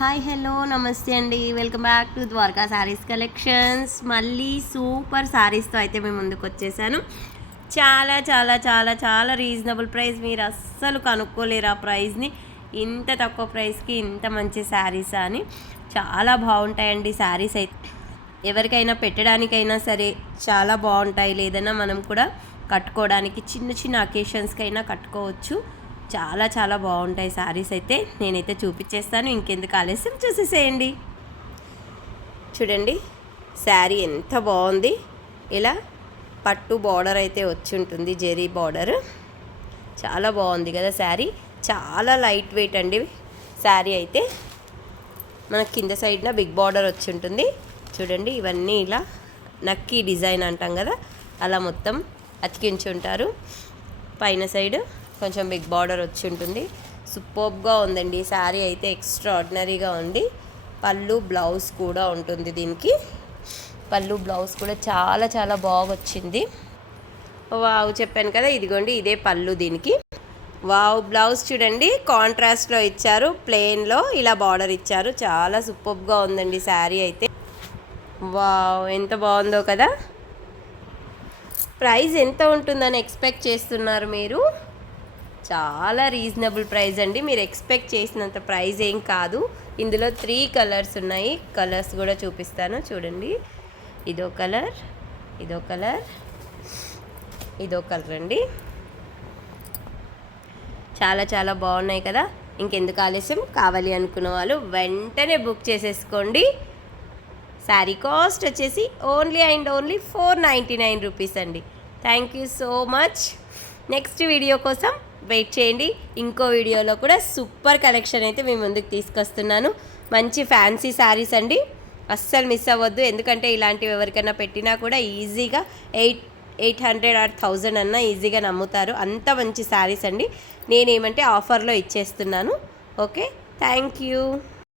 Hi hello నమస్తే అండి, welcome back to Dwaraka Sarees collections. మళ్ళీ సూపర్ శారీస్తో అయితే మేము ముందుకు వచ్చేసాను. చాలా చాలా చాలా చాలా రీజనబుల్ ప్రైస్. మీరు అస్సలు కనుక్కోలేరు ఆ ప్రైస్ని. ఇంత తక్కువ ప్రైస్కి ఇంత మంచి శారీస్ అని చాలా బాగుంటాయండి శారీస్ అయితే. ఎవరికైనా పెట్టడానికైనా సరే చాలా బాగుంటాయి. లేదన్నా మనం కూడా కట్టుకోవడానికి చిన్న చిన్న అకేషన్స్కైనా కట్టుకోవచ్చు. చాలా చాలా బాగుంటాయి శారీస్ అయితే. నేనైతే చూపించేస్తాను, ఇంకెందుకు ఆలస్యం చూసేసేయండి. చూడండి శారీ ఎంత బాగుంది. ఇలా పట్టు బార్డర్ అయితే వచ్చి ఉంటుంది, జెరీ బార్డర్. చాలా బాగుంది కదా శారీ. చాలా లైట్ వెయిట్ అండి శారీ అయితే. మనకి కింద సైడ్న బిగ్ బార్డర్ వచ్చి ఉంటుంది. చూడండి ఇవన్నీ ఇలా నక్కీ డిజైన్ అంటాం కదా, అలా మొత్తం అతికించి ఉంటారు. పైన సైడ్ కొంచెం బిగ్ బార్డర్ వచ్చి ఉంటుంది. సూపర్గా ఉందండి శారీ అయితే, ఎక్స్ట్రాడినరీగా ఉంది. పళ్ళు బ్లౌజ్ కూడా ఉంటుంది దీనికి. పళ్ళు బ్లౌజ్ కూడా చాలా చాలా బాగా వచ్చింది. వావ్, చెప్పాను కదా, ఇదిగోండి ఇదే పళ్ళు దీనికి. వావ్, బ్లౌజ్ చూడండి కాంట్రాస్ట్లో ఇచ్చారు, ప్లెయిన్లో ఇలా బార్డర్ ఇచ్చారు. చాలా సూపర్గా ఉందండి శారీ అయితే. వావ్, ఎంత బాగుందో కదా. ప్రైస్ ఎంత ఉంటుందని ఎక్స్పెక్ట్ చేస్తున్నారు మీరు? చాలా రీజనబుల్ ప్రైస్ అండి. మీరు ఎక్స్పెక్ట్ చేసినంత ప్రైస్ ఏం కాదు. ఇందులో 3 కలర్స్ ఉన్నాయి. కలర్స్ కూడా చూపిస్తాను చూడండి. ఇదో కలర్, ఇదో కలర్, ఇదో కలర్ అండి. చాలా చాలా బాగున్నాయి కదా. ఇంకెందుకు ఆలస్యం, కావాలి అనుకున్న వాళ్ళు వెంటనే బుక్ చేసేసుకోండి. శారీ కాస్ట్ వచ్చేసి ఓన్లీ అండ్ ఓన్లీ 499 రూపీస్ అండి. Thank you so much. Next video కోసం వెయిట్ చేయండి. ఇంకో వీడియోలో కూడా సూపర్ కలెక్షన్ అయితే మీ ముందుకు తీసుకొస్తున్నాను. మంచి ఫ్యాన్సీ శారీస్ అండి, అస్సలు మిస్ అవ్వద్దు. ఎందుకంటే ఇలాంటివి ఎవరికైనా పెట్టినా కూడా ఈజీగా 800 ఆర్ 1000 అన్నా ఈజీగా నమ్ముతారు. అంత మంచి శారీస్ అండి. నేనేమంటే ఆఫర్లో ఇచ్చేస్తున్నాను. Okay, thank you.